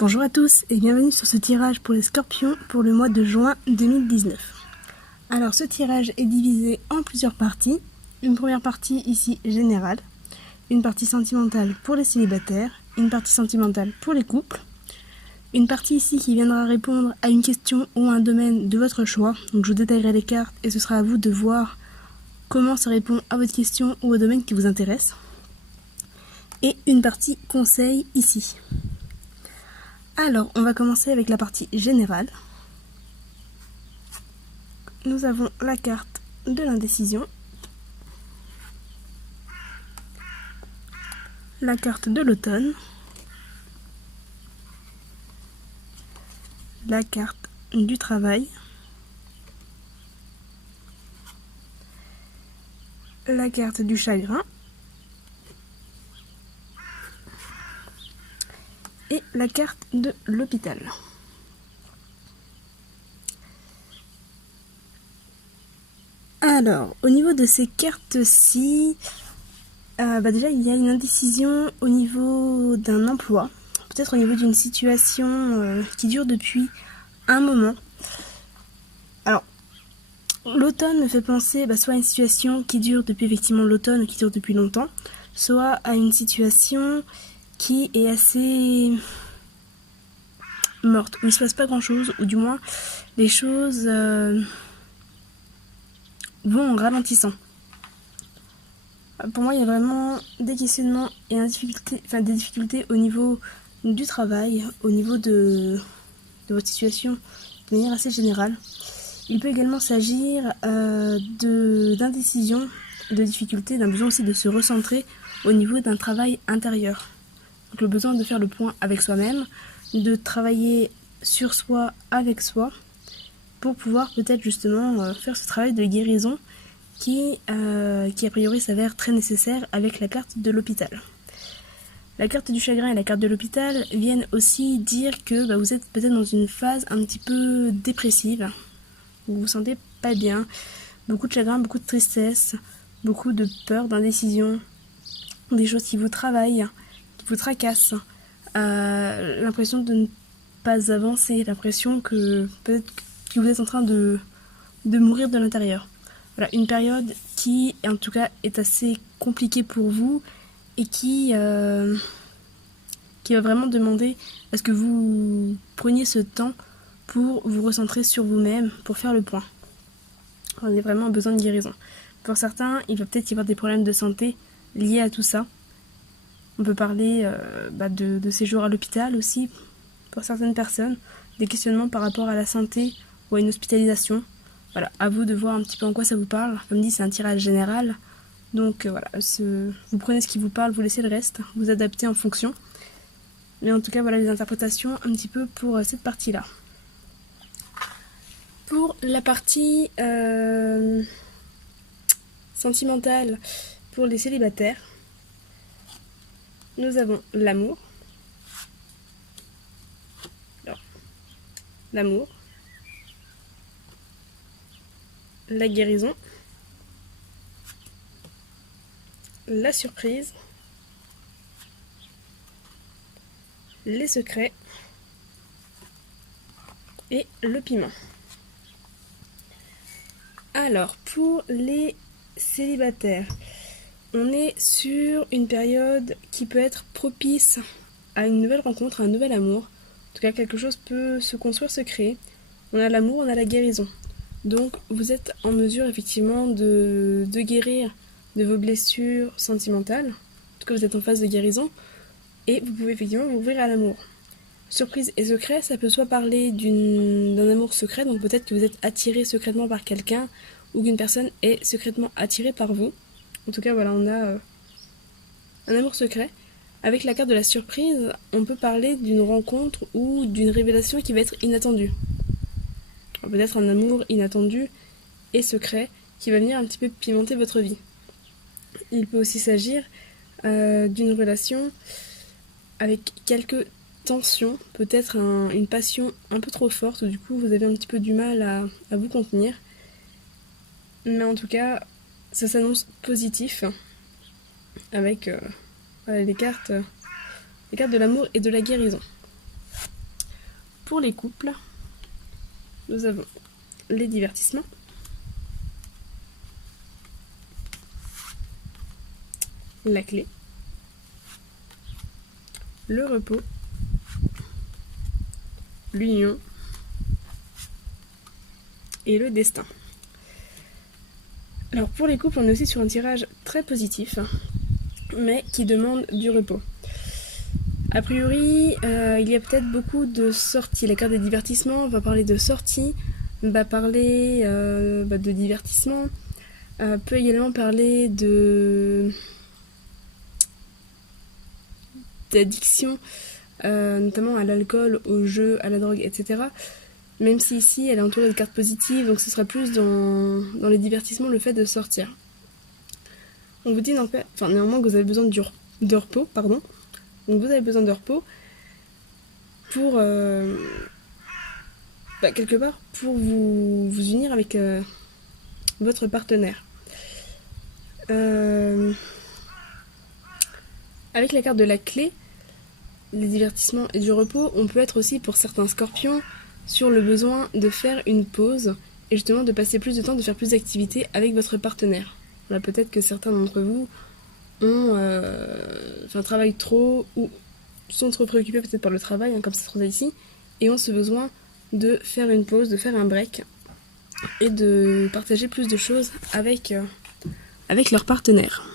Bonjour à tous et bienvenue sur ce tirage pour les scorpions pour le mois de juin 2019. Alors ce tirage est divisé en plusieurs parties. Une première partie ici générale, une partie sentimentale pour les célibataires, une partie sentimentale pour les couples, une partie ici qui viendra répondre à une question ou un domaine de votre choix. Donc je vous détaillerai les cartes et ce sera à vous de voir comment ça répond à votre question ou au domaine qui vous intéresse. Et une partie conseil ici. Alors, on va commencer avec la partie générale. Nous avons la carte de l'indécision, la carte de l'automne, la carte du travail, la carte du chagrin et la carte de l'hôpital. Alors, au niveau de ces cartes-ci, déjà il y a une indécision au niveau d'un emploi, peut-être au niveau d'une situation qui dure depuis un moment. Alors, l'automne me fait penser soit à une situation qui dure depuis effectivement l'automne, qui dure depuis longtemps, soit à une situation qui est assez morte, où il ne se passe pas grand chose, ou du moins les choses vont en ralentissant. Pour moi, il y a vraiment des questionnements et des difficultés au niveau du travail, au niveau de votre situation de manière assez générale. Il peut également s'agir d'indécision, de difficultés, d'un besoin aussi de se recentrer au niveau d'un travail intérieur. Donc le besoin de faire le point avec soi-même, de travailler sur soi, avec soi, pour pouvoir peut-être justement faire ce travail de guérison qui a priori s'avère très nécessaire avec la carte de l'hôpital. La carte du chagrin et la carte de l'hôpital viennent aussi dire que vous êtes peut-être dans une phase un petit peu dépressive, où vous vous sentez pas bien, beaucoup de chagrin, beaucoup de tristesse, beaucoup de peur, d'indécision, des choses qui vous travaillent, qui vous tracassent, l'impression de ne pas avancer, l'impression que peut-être que vous êtes en train de mourir de l'intérieur. Voilà, une période qui en tout cas est assez compliquée pour vous et qui va vraiment demander à ce que vous preniez ce temps pour vous recentrer sur vous-même, pour faire le point. Vous avez vraiment besoin de guérison. Pour certains, il va peut-être y avoir des problèmes de santé liés à tout ça. On peut parler de séjour à l'hôpital aussi, pour certaines personnes, des questionnements par rapport à la santé ou à une hospitalisation. Voilà, à vous de voir un petit peu en quoi ça vous parle. Comme dit, c'est un tirage général. Donc vous prenez ce qui vous parle, vous laissez le reste, vous adaptez en fonction. Mais en tout cas, voilà les interprétations un petit peu pour cette partie-là. Pour la partie sentimentale pour les célibataires, nous avons l'amour. Alors, l'amour. La guérison. La surprise. Les secrets. Et le piment. Alors, pour les célibataires, on est sur une période qui peut être propice à une nouvelle rencontre, à un nouvel amour. En tout cas, quelque chose peut se construire, se créer. On a l'amour, on a la guérison. Donc, vous êtes en mesure effectivement de guérir de vos blessures sentimentales. En tout cas, vous êtes en phase de guérison. Et vous pouvez effectivement vous ouvrir à l'amour. Surprise et secret, ça peut soit parler d'un amour secret, donc peut-être que vous êtes attiré secrètement par quelqu'un ou qu'une personne est secrètement attirée par vous. En tout cas, voilà, on a un amour secret. Avec la carte de la surprise, on peut parler d'une rencontre ou d'une révélation qui va être inattendue. Peut-être un amour inattendu et secret qui va venir un petit peu pimenter votre vie. Il peut aussi s'agir d'une relation avec quelques tensions, peut-être une passion un peu trop forte, où du coup vous avez un petit peu du mal à vous contenir. Mais en tout cas, ça s'annonce positif avec les cartes de l'amour et de la guérison. pour les couples, nous avons les divertissements, la clé, le repos, l'union et le destin. Alors pour les couples, on est aussi sur un tirage très positif, mais qui demande du repos. A priori, il y a peut-être beaucoup de sorties. La carte des divertissements va parler de sorties, va parler de divertissement, peut également parler d'addiction, notamment à l'alcool, au jeu, à la drogue, etc. Même si ici elle est entourée de cartes positives, donc ce sera plus dans les divertissements le fait de sortir. On vous dit néanmoins que vous avez besoin de repos, pardon. Donc vous avez besoin de repos pour quelque part pour vous unir avec votre partenaire. Avec la carte de la clé, les divertissements et du repos, on peut être aussi pour certains scorpions sur le besoin de faire une pause et justement de passer plus de temps, de faire plus d'activités avec votre partenaire. Voilà, peut-être que certains d'entre vous travaillent trop ou sont trop préoccupés peut-être par le travail, comme c'est trop ici, et ont ce besoin de faire une pause, de faire un break et de partager plus de choses avec leur partenaire.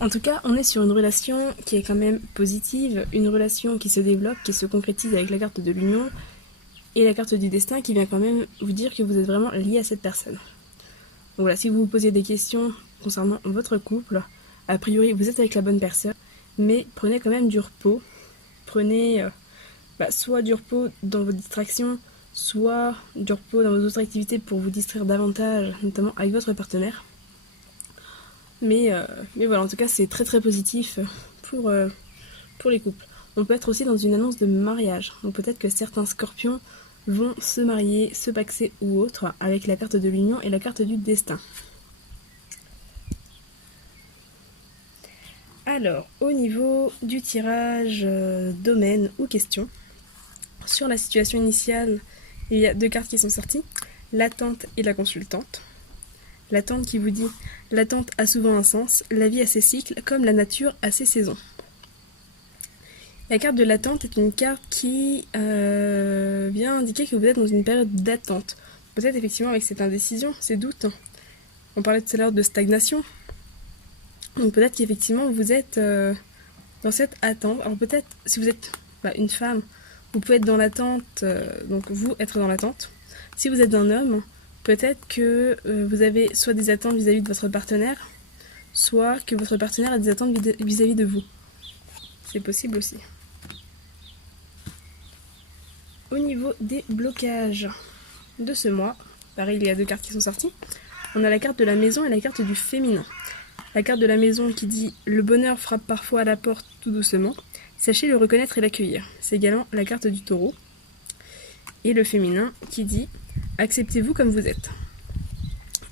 En tout cas, on est sur une relation qui est quand même positive, une relation qui se développe, qui se concrétise avec la carte de l'union et la carte du destin qui vient quand même vous dire que vous êtes vraiment lié à cette personne. Donc voilà, si vous vous posez des questions concernant votre couple, a priori vous êtes avec la bonne personne, mais prenez quand même du repos. Prenez soit du repos dans vos distractions, soit du repos dans vos autres activités pour vous distraire davantage, notamment avec votre partenaire. Mais voilà, en tout cas, c'est très très positif pour les couples. On peut être aussi dans une annonce de mariage. Donc peut-être que certains scorpions vont se marier, se paxer ou autre avec la carte de l'union et la carte du destin. Alors, au niveau du tirage domaine ou question, sur la situation initiale, il y a 2 cartes qui sont sorties, l'attente et la consultante. L'attente qui vous dit « L'attente a souvent un sens, la vie a ses cycles, comme la nature a ses saisons ». La carte de l'attente est une carte qui vient indiquer que vous êtes dans une période d'attente. Peut-être effectivement avec cette indécision, ces doutes. On parlait tout à l'heure de stagnation. Donc peut-être qu'effectivement vous êtes dans cette attente. Alors peut-être si vous êtes une femme, vous pouvez être dans l'attente, donc vous être dans l'attente. Si vous êtes un homme, peut-être que vous avez soit des attentes vis-à-vis de votre partenaire, soit que votre partenaire a des attentes vis-à-vis de vous. C'est possible aussi. Au niveau des blocages de ce mois, pareil, il y a 2 cartes qui sont sorties. On a la carte de la maison et la carte du féminin. La carte de la maison qui dit « Le bonheur frappe parfois à la porte tout doucement. Sachez le reconnaître et l'accueillir ». C'est également la carte du taureau. Et le féminin qui dit « Acceptez-vous comme vous êtes ».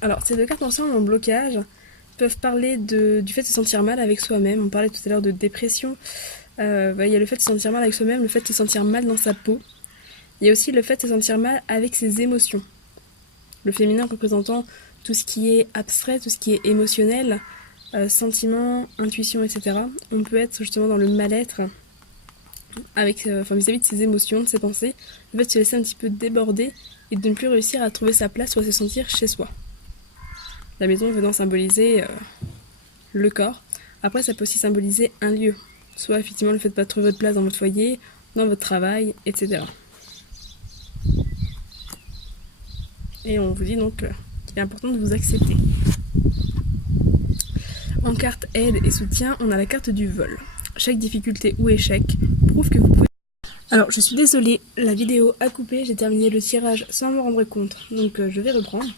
Alors, ces 2 cartes ensemble en blocage peuvent parler du fait de se sentir mal avec soi-même. On parlait tout à l'heure de dépression. Il y a le fait de se sentir mal avec soi-même, le fait de se sentir mal dans sa peau. Il y a aussi le fait de se sentir mal avec ses émotions. Le féminin représentant tout ce qui est abstrait, tout ce qui est émotionnel, sentiments, intuition, etc. On peut être justement dans le mal-être avec, vis-à-vis de ses émotions, de ses pensées, le fait de se laisser un petit peu déborder et de ne plus réussir à trouver sa place ou à se sentir chez soi. La maison venant symboliser le corps. Après, ça peut aussi symboliser un lieu. Soit effectivement le fait de ne pas trouver votre place dans votre foyer, dans votre travail, etc. Et on vous dit donc qu'il est important de vous accepter. En carte aide et soutien, on a la carte du vol. Chaque difficulté ou échec prouve que vous pouvez... Alors, je suis désolée, la vidéo a coupé, j'ai terminé le tirage sans me rendre compte, donc je vais reprendre.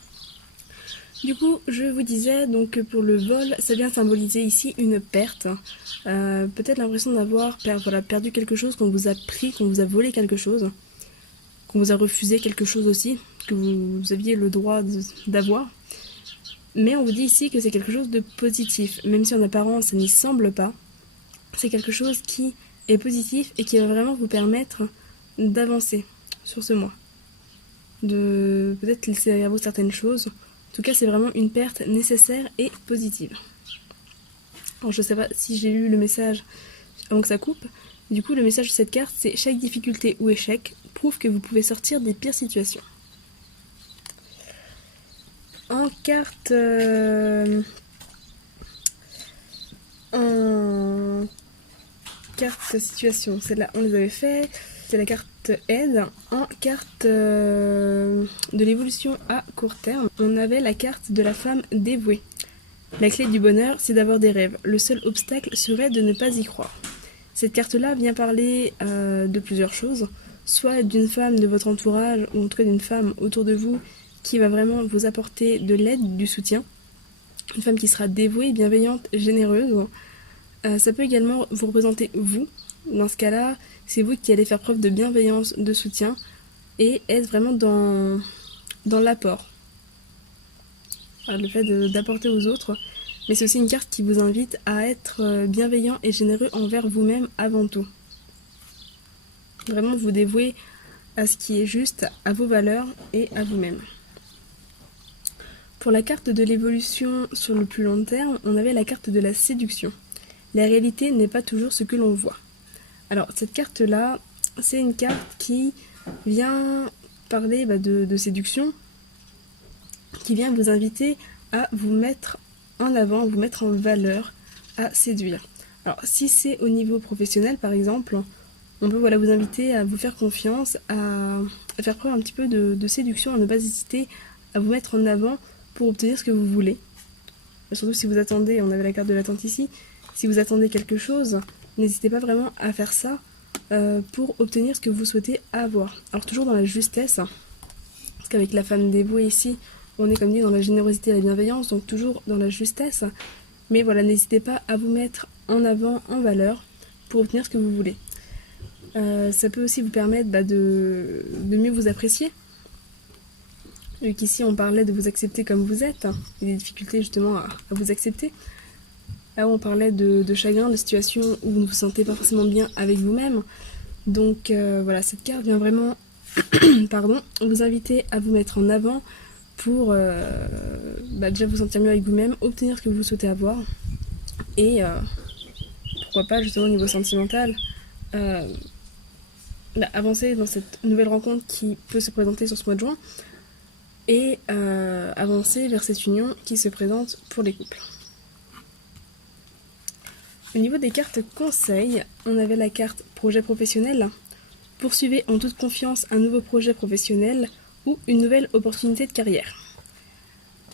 Du coup, je vous disais donc que pour le vol, ça vient symboliser ici une perte. Peut-être l'impression d'avoir perdu quelque chose, qu'on vous a pris, qu'on vous a volé quelque chose, qu'on vous a refusé quelque chose aussi, que vous aviez le droit d'avoir. Mais on vous dit ici que c'est quelque chose de positif, même si en apparence ça n'y semble pas. C'est quelque chose qui est positif et qui va vraiment vous permettre d'avancer sur ce mois. De peut-être laisser derrière vous certaines choses. En tout cas, c'est vraiment une perte nécessaire et positive. Alors, je ne sais pas si j'ai lu le message avant que ça coupe. Du coup, le message de cette carte, c'est « Chaque difficulté ou échec prouve que vous pouvez sortir des pires situations ». En carte... En carte situation, celle-là on les avait fait. C'est la carte aide. En carte de l'évolution à court terme, on avait la carte de la femme dévouée. La clé du bonheur, c'est d'avoir des rêves. Le seul obstacle serait de ne pas y croire. Cette carte-là vient parler de plusieurs choses, soit d'une femme de votre entourage, ou en tout cas d'une femme autour de vous qui va vraiment vous apporter de l'aide, du soutien. Une femme qui sera dévouée, bienveillante, généreuse. Ça peut également vous représenter vous. Dans ce cas-là, c'est vous qui allez faire preuve de bienveillance, de soutien et être vraiment dans l'apport. Le fait d'apporter aux autres. Mais c'est aussi une carte qui vous invite à être bienveillant et généreux envers vous-même avant tout. Vraiment vous dévouer à ce qui est juste, à vos valeurs et à vous-même. Pour la carte de l'évolution sur le plus long terme, on avait la carte de la séduction. La réalité n'est pas toujours ce que l'on voit. Alors cette carte-là, c'est une carte qui vient parler de séduction, qui vient vous inviter à vous mettre en avant, à vous mettre en valeur, à séduire. Alors si c'est au niveau professionnel par exemple, on peut vous inviter à vous faire confiance, à faire preuve un petit peu de séduction, à ne pas hésiter à vous mettre en avant pour obtenir ce que vous voulez. Surtout si vous attendez, on avait la carte de l'attente ici, si vous attendez quelque chose, n'hésitez pas vraiment à faire ça pour obtenir ce que vous souhaitez avoir. Alors toujours dans la justesse, parce qu'avec la femme dévouée ici, on est comme dit dans la générosité et la bienveillance, donc toujours dans la justesse. Mais voilà, n'hésitez pas à vous mettre en avant, en valeur, pour obtenir ce que vous voulez. Ça peut aussi vous permettre de mieux vous apprécier. Vu qu'ici on parlait de vous accepter comme vous êtes, et des difficultés justement à vous accepter. Là on parlait de chagrin, de situations où vous ne vous sentez pas forcément bien avec vous-même. Donc voilà, cette carte vient vraiment vous inviter à vous mettre en avant pour déjà vous sentir mieux avec vous-même, obtenir ce que vous souhaitez avoir et pourquoi pas justement au niveau sentimental avancer dans cette nouvelle rencontre qui peut se présenter sur ce mois de juin et avancer vers cette union qui se présente pour les couples. Au niveau des cartes conseils, on avait la carte projet professionnel. Poursuivez en toute confiance un nouveau projet professionnel ou une nouvelle opportunité de carrière.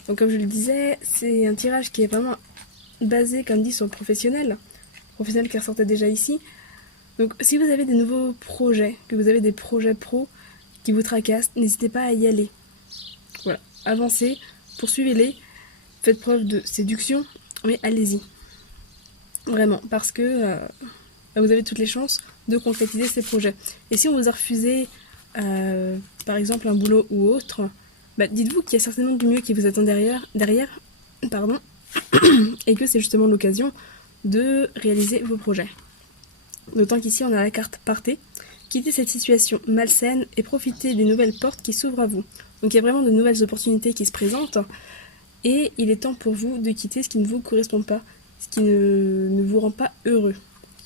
Donc comme je le disais, c'est un tirage qui est vraiment basé, comme dit, sur le professionnel qui ressortait déjà ici. Donc si vous avez des nouveaux projets, que vous avez des projets pro qui vous tracassent, n'hésitez pas à y aller. Voilà, avancez, poursuivez-les, faites preuve de séduction, mais allez-y. Vraiment, parce que vous avez toutes les chances de concrétiser ces projets. Et si on vous a refusé, par exemple, un boulot ou autre, dites-vous qu'il y a certainement du mieux qui vous attend derrière et que c'est justement l'occasion de réaliser vos projets. D'autant qu'ici, on a la carte « Partez ». Quittez cette situation malsaine et profitez des nouvelles portes qui s'ouvrent à vous. Donc il y a vraiment de nouvelles opportunités qui se présentent et il est temps pour vous de quitter ce qui ne vous correspond pas, ce qui ne vous rend pas heureux.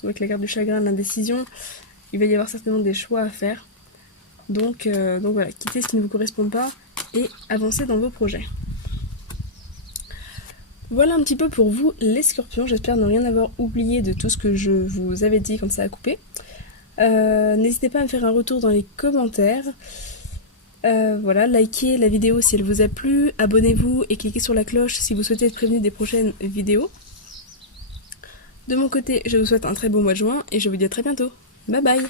Avec la carte du chagrin, de l'indécision, il va y avoir certainement des choix à faire. Donc voilà, quittez ce qui ne vous correspond pas et avancez dans vos projets. Voilà un petit peu pour vous les scorpions, j'espère ne rien avoir oublié de tout ce que je vous avais dit quand ça a coupé. N'hésitez pas à me faire un retour dans les commentaires. Voilà, likez la vidéo si elle vous a plu, abonnez-vous et cliquez sur la cloche si vous souhaitez être prévenu des prochaines vidéos. De mon côté, je vous souhaite un très beau mois de juin et je vous dis à très bientôt. Bye bye!